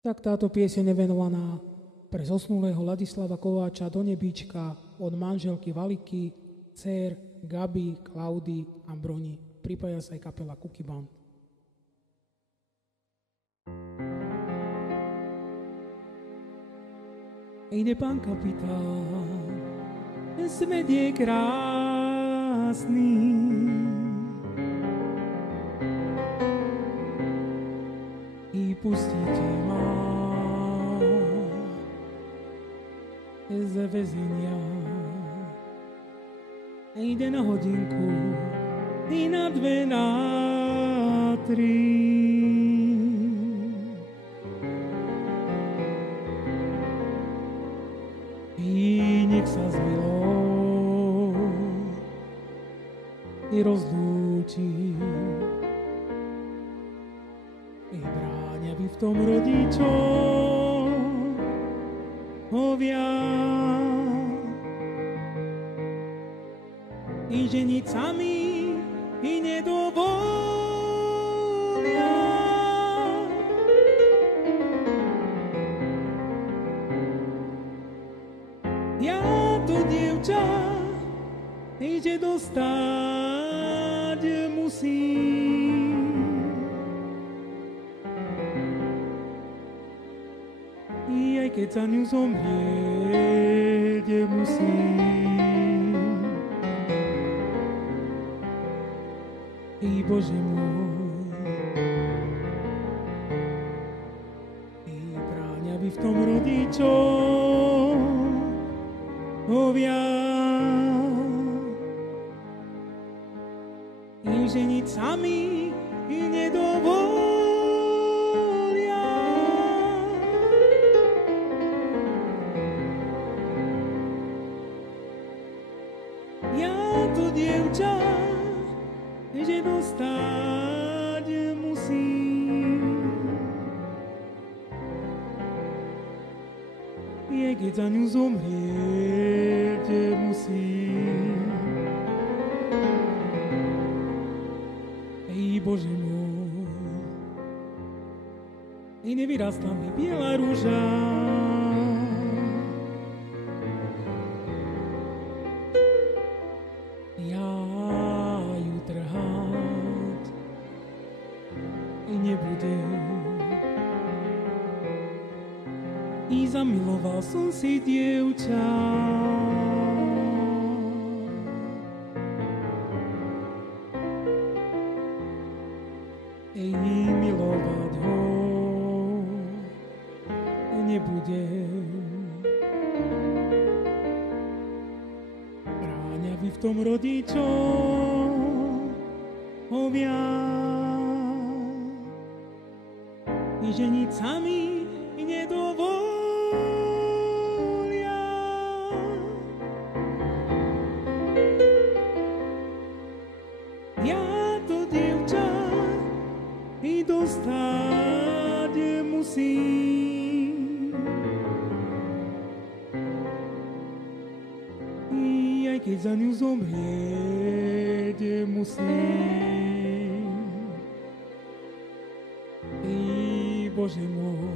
Tak táto pieseň je venovaná pre zosnulého Ladislava Kováča do nebíčka od manželky Valiky, dcér Gaby, Klaudy a Broni. Pripája sa aj kapela Cookie Band. Ide pán kapitán, svet je krásny. I pustíte ma z väzenia. Ide na hodinku, i na dve, na tri. I nech sa s milou i rozlúči. I bráňa by v tom rodičov hovia. I ženiť sami i nedovolia. Ja to dievča ide dostať musím. I aj keď za ňu zomrieť musím. I Bože môj, i bráňa by v tom rodičov hovia. I ženiť sami i nedovolia. Ja to dievča že dostať musím. Je keď za ňu zomrieť musím. Ej Bože môj, ej nevyrastla mi biela rúža. I zamiloval som si dievča. Ej, milovať ho nebudem. Bráňa by v tom rodičov hovia. I ženiť sami nedovolia. Ja to dievča i dostať musím. I aj keď za ňu zomrieť musím. I Bože môj,